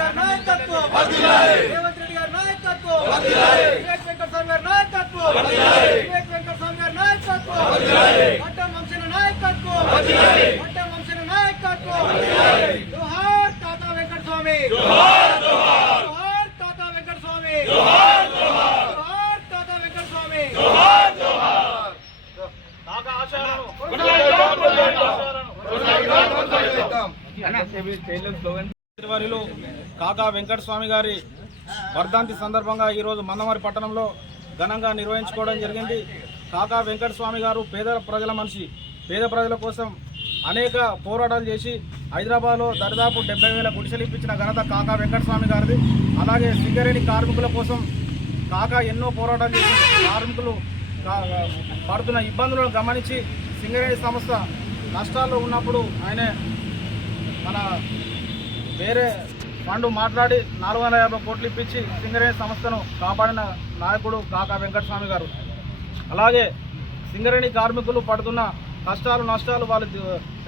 గారి నాయకత్వం వర్ధిల్లాలి, రేవంత్ రెడ్డి గారి నాయకత్వం వర్ధిల్లాలి, వివేక్ వెంకటస్వామి గారి నాయకత్వం వర్ధిల్లాలి, వివేక్ వెంకటస్వామి గారి నాయకత్వం వర్ధిల్లాలి, గడ్డం వంశీన నాయకత్వం వర్ధిల్లాలి, గడ్డం వంశీన నాయకత్వం వర్ధిల్లాలి. జోహార్ తాతా వెంకటస్వామి, జోహార్ జోహార్, జోహార్ తాతా వెంకటస్వామి, జోహార్ జోహార్, జోహార్ తాతా వెంకటస్వామి, జోహార్ జోహార్. తాతా ఆశయాలను వారిలో కాకా వెంకటస్వామి గారి వర్ధంతి సందర్భంగా ఈరోజు మందమరి పట్టణంలో ఘనంగా నిర్వహించుకోవడం జరిగింది. కాకా వెంకటస్వామి గారు పేద ప్రజల మనిషి. పేద ప్రజల కోసం అనేక పోరాటాలు చేసి హైదరాబాద్లో దాదాపు 70,000 గుడిసెలు ఇప్పించిన ఘనత కాకా వెంకటస్వామి గారిది. అలాగే సింగరేణి కార్మికుల కోసం కాకా ఎన్నో పోరాటాలు చేసి కార్మికులు పడుతున్న ఇబ్బందులను గమనించి సింగరేణి సంస్థ నష్టాల్లో ఉన్నప్పుడు ఆయన మన వేరే ఫండ్ మాట్లాడి 450 కోట్లు ఇప్పించి సింగరేణి సంస్థను కాపాడిన నాయకుడు కాకా వెంకటస్వామి గారు. అలాగే సింగరేణి కార్మికులు పడుతున్న కష్టాలు నష్టాలు వాళ్ళు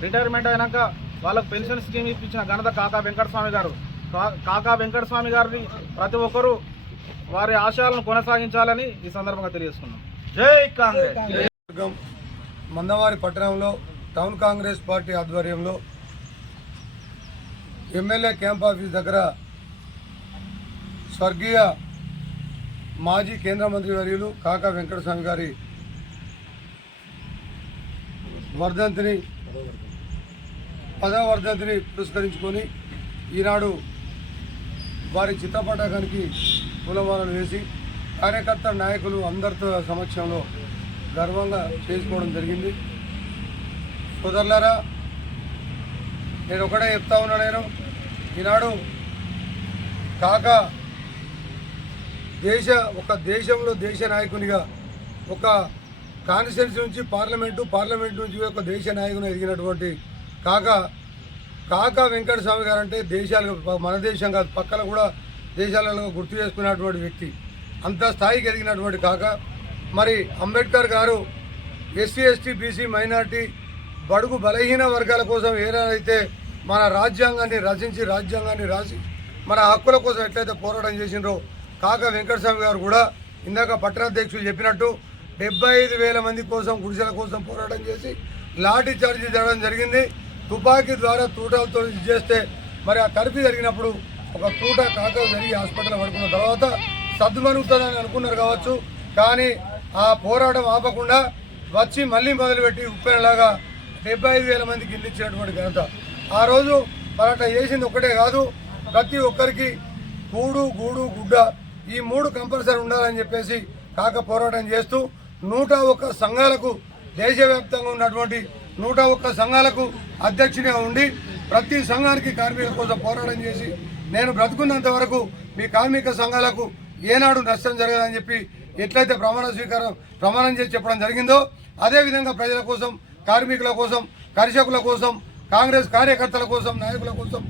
రిటైర్మెంట్ అయినాక వాళ్ళకు పెన్షన్ స్కీమ్ ఇప్పించిన ఘనత కాకా వెంకటస్వామి గారు. కాకా వెంకటస్వామి గారిని ప్రతి ఒక్కరూ వారి ఆశయాలను కొనసాగించాలని ఈ సందర్భంగా తెలియజేస్తున్నాం. జై కాంగ్రెస్. మందవారి పట్టణంలో టౌన్ కాంగ్రెస్ పార్టీ ఆధ్వర్యంలో ఎమ్మెల్యే క్యాంప్ ఆఫీస్ దగ్గర స్వర్గీయ మాజీ కేంద్ర మంత్రి వర్యులు కాకా వెంకటస్వామి గారి వర్ధంతిని 10వ వర్ధంతిని పురస్కరించుకొని ఈనాడు వారి చిత్రపటానికి పూలమాలలు వేసి కార్యకర్త నాయకులు అందరితో సమక్షంలో గర్వంగా చేసుకోవడం జరిగింది. సోదరులారా, నేను ఒకటే చెప్తా ఉన్నా, నేను ఈనాడు కాకా దేశంలో దేశ నాయకునిగా ఒక కాన్స్టిట్యున్సీ నుంచి పార్లమెంట్ నుంచి ఒక దేశ నాయకుని ఎదిగినటువంటి కాకా వెంకటస్వామి గారు అంటే దేశాలు మన దేశం కాదు పక్కన కూడా దేశాలలో గుర్తు చేసుకున్నటువంటి వ్యక్తి. అంత స్థాయికి ఎదిగినటువంటి కాకా. మరి అంబేద్కర్ గారు ఎస్సీ ఎస్టీ బీసీ మైనార్టీ బడుగు బలహీన వర్గాల కోసం ఏదైతే మన రాజ్యాంగాన్ని రాసి మన హక్కుల కోసం ఎట్లయితే పోరాటం చేసినారో కాకా వెంకటస్వామి గారు కూడా ఇందాక పట్టణాధ్యక్షులు చెప్పినట్టు 75,000 మంది కోసం గుడిసెల కోసం పోరాటం చేసి లాఠీ చార్జీ జరగడం జరిగింది. తుపాకీ ద్వారా తూటాలతో చేస్తే మరి ఆ కర్ఫ్యూ జరిగినప్పుడు ఒక తూట కాకా జరిగి హాస్పిటల్ పడుకున్న తర్వాత సద్దుమరుగుతుందని అనుకున్నారు కావచ్చు. కానీ ఆ పోరాటం ఆపకుండా వచ్చి మళ్ళీ మొదలుపెట్టి ఉప్పెనలాగా 75,000 మందికి ఇల్లు ఇచ్చినటువంటి ఘనత. ఆ రోజు మరట చేసింది ఒక్కటే కాదు, ప్రతి ఒక్కరికి కూడు గూడు గుడ్డ ఈ 3 కంపల్సరీ ఉండాలని చెప్పేసి కాక పోరాటం చేస్తూ 101 సంఘాలకు దేశవ్యాప్తంగా ఉన్నటువంటి 101 సంఘాలకు అధ్యక్షునిగా ఉండి ప్రతి సంఘానికి కార్మికుల కోసం పోరాటం చేసి నేను బ్రతుకున్నంత వరకు మీ కార్మిక సంఘాలకు ఏనాడు నష్టం జరగదని చెప్పి ఎట్లయితే ప్రమాణం చేసి చెప్పడం జరిగిందో అదేవిధంగా ప్రజల కోసం, కార్మికుల కోసం, కర్షకుల కోసం, కాంగ్రెస్ కార్యకర్తల కోసం, నాయకుల కోసం,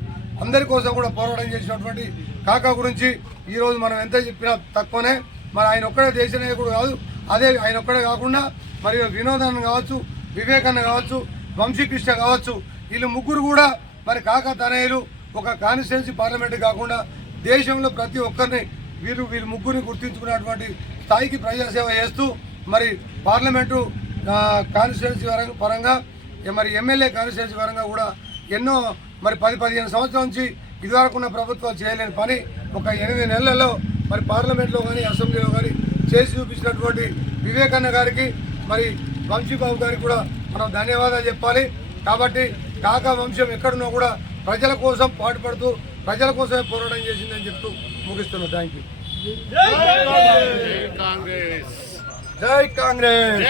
అందరి కోసం కూడా పోరాటం చేసినటువంటి కాకా గురించి ఈరోజు మనం ఎంత చెప్పినా తక్కువనే. మరి ఆయన ఒక్కడే దేశ నాయకుడు కాదు, అదే ఆయన ఒక్కడే కాకుండా మరి వినోదన్న కావచ్చు, వివేకన్న కావచ్చు, వంశీకృష్ణ కావచ్చు, వీళ్ళు ముగ్గురు కూడా మరి కాకా తనయులు. ఒక కాన్స్టిట్యున్సీ పార్లమెంట్ కాకుండా దేశంలో ప్రతి ఒక్కరిని వీళ్ళు ముగ్గురిని గుర్తించుకున్నటువంటి స్థాయికి ప్రజాసేవ చేస్తూ మరి పార్లమెంటు కాన్స్టిట్యున్సీ పరంగా మరి ఎమ్మెల్యే కాన్స్టిట్యున్సీ పరంగా కూడా ఎన్నో మరి 10-15 సంవత్సరాల నుంచి ఇదివరకు ఉన్న ప్రభుత్వాలు చేయలేని పని ఒక 8 నెలలలో మరి పార్లమెంట్లో కానీ అసెంబ్లీలో కానీ చేసి చూపించినటువంటి వివేకన్న గారికి మరి వంశీబాబు గారికి కూడా మనం ధన్యవాదాలు చెప్పాలి. కాబట్టి కాకా వంశం ఎక్కడున్నా కూడా ప్రజల కోసం పాటుపడుతూ ప్రజల కోసమే పోరాటం చేసిందని చెప్తూ ముగిస్తున్నా. Thank you. జై కాంగ్రెస్.